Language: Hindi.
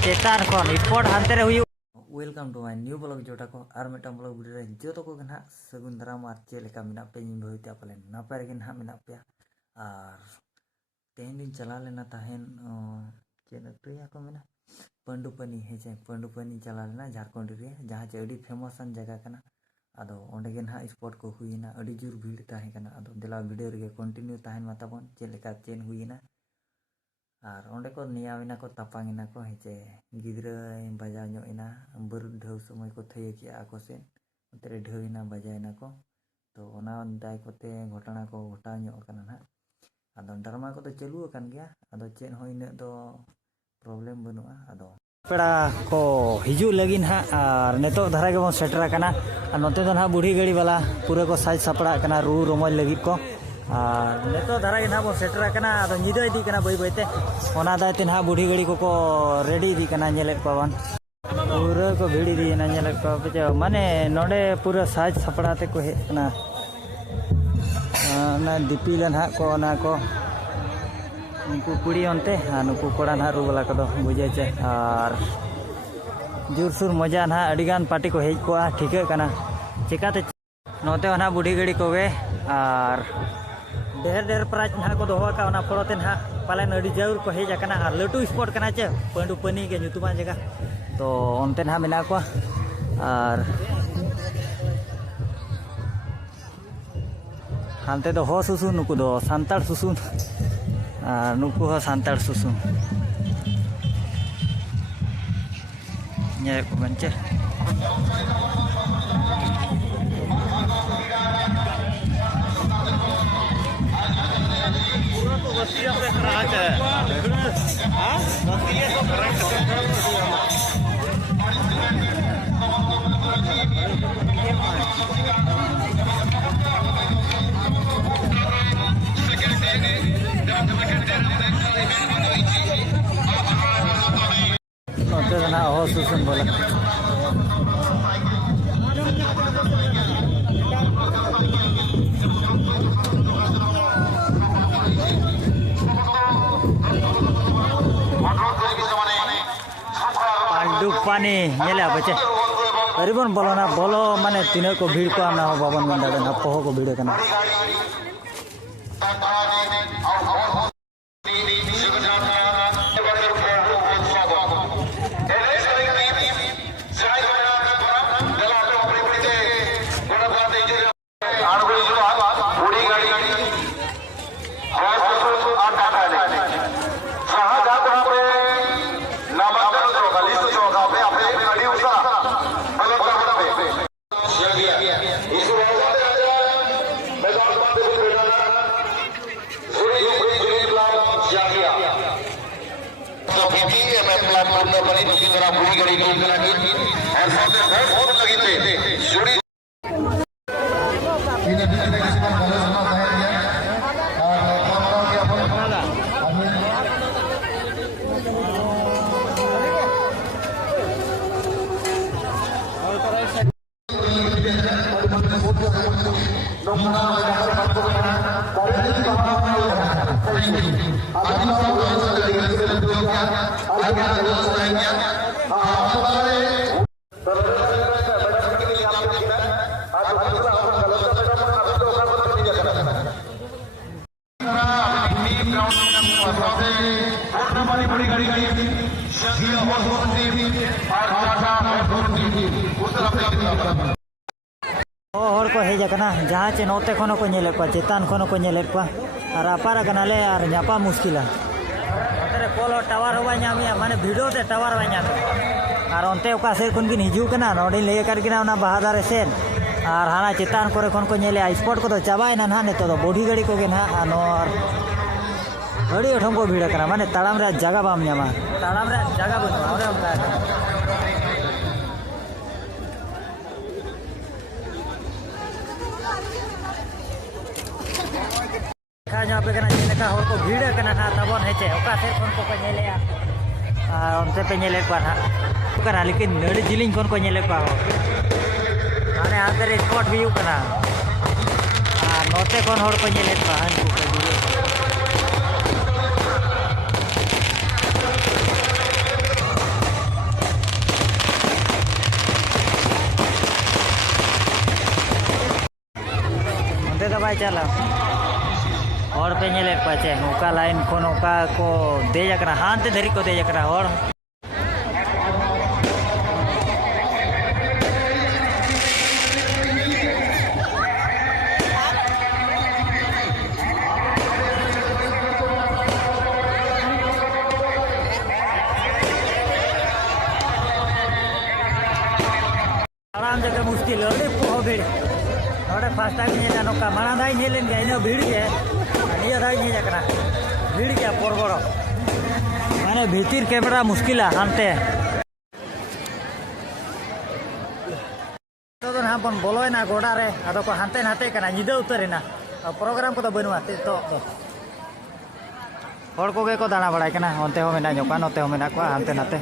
चेतान को स्पोर्ट हानते रे हुई welcome to my new blog जोटा को और मिटम ब्लॉग वीडियो रे जो तो को गना सगुन दाराम आर चे लेका मिना पे इन भविते पाले नापे रे ना मिना पे और तेन दिन चला लेना ताहेन चे नटरिया को मिना पंडुपनी हे चे पंडुपनी चला लेना झारखंड रे जहां चे अडी फेमसन जगह कना आदो ओंडे गे ना स्पोर्ट को हुईना अडी जुर भीड़ ताहे कना आदो देला वीडियो रे कंटिन्यू ताहेन माताबन चे लेका चेन हुईना और ओंडे को नियाविना को तापांगिना को हेचे गिद्रा बजा ᱧᱚᱜ बर ढेउ समय को थई के आको से तेरे ढेउना बजायना को तो ओना दाय कोते घटना को घटा ᱧᱚᱜ kana ना आदो ड्रामा को तो चालू अकन गया आदो चेन हो इन दो प्रॉब्लम बनुआ आदो पेड़ा को हिजू लगिन हा और नेतो धारा के बन सेटर kana और नते तो ना बूढ़ी गाड़ी वाला पूरे को साइज सपड़ा kana रू रोमल लगी को नेतो धारा के ना बो सेटर kana आदो निदो इदी kana बई बईते ओना दायते ना बूढ़ी गाड़ी को रेडी इदी kana नेले पावन पूरा को भीड़ी दी ना नेले को माने नोडे पूरा साइज सपड़ाते को हे kana ना दिपिलन हा को ना को उनको कुड़ी अंते नुकु कोड़ा ना रू वाला को बुझे चे और जोर सुर मजा ना अडिगान पार्टी को हेज को ठीक kana चिकाते नोते ना बूढ़ी गाड़ी को वे और ढेर ढेर प्राइज ना को दोहा का ना फोड़ोते ना पालन अड़ी जरूर को हेज kana और लटू स्पोर्ट kana चे पंडुपनी के ᱧᱩᱛᱩᱢᱟᱱ जगह तो ओनते ना मिला को और हानते तो हो सुसु नुकु दो सांतार सुसु नुकु हो सांतार सुसु ये को बंचे ना हो सुसन बोला पानी नेले बचे अरिबन बोलो ना बोलो माने तीन को भीड़ को ना बाबन मन दादा ना पोहो को भीड़ कना और को हेज कना जहां चे नोते खनो को नेले को चेतान खनो को नेले को और अपार कनाले और न्यापा मुश्किला अरे पोलो टावर होबा ᱧᱟᱢᱤया माने वीडियो ते टावर बा ᱧᱟᱢ और ओनते ओका से कोन गिन हिजू कना नोडे ले कर गिना ना बहादुर सेन और हाना चेतान करे कोन को नेले स्पोर्ट को तो चाबायना ना ने तो बॉडी गाड़ी को गे ना और अड़ी ठम को भीड़ कना माने ताड़ाम रे जगह बाम ᱧᱟᱢᱟ ताड़ाम रे जगह बन और हमका जहाँ पे जेका हर को भीड़ करना ना तबन हेचे ओका से कोन को नेलेया उनसे पे नेले को ना करा लेकिन नड़ी जिलिंग कोन को नेले को माने आंतरे स्पॉट भी करना नोते कौन हड़ को नेलेट पाहन को कदुरे onte do bai chala hor pe nelet pache oka line kon oka ko deja kara hante dhari ko deja kara hor आराम जगह मुश्किल है बहुत भीड़ नोड़े फास्टाग नेला नोका माना दाई नेलेन गया इन भीड़ के निया दाई नहीं जकना भीड़ के परबड़ माने भीतर कैमरा मुश्किल हानते तो ना बन बोलोना गोड़ा रे आदो को हानते नाते कना निदा उतरेना प्रोग्राम को तो बनुआ तो हड़ को दाणा बड़ा कना ओनते हो मेना जोका नोते हो मेना को हानते नाते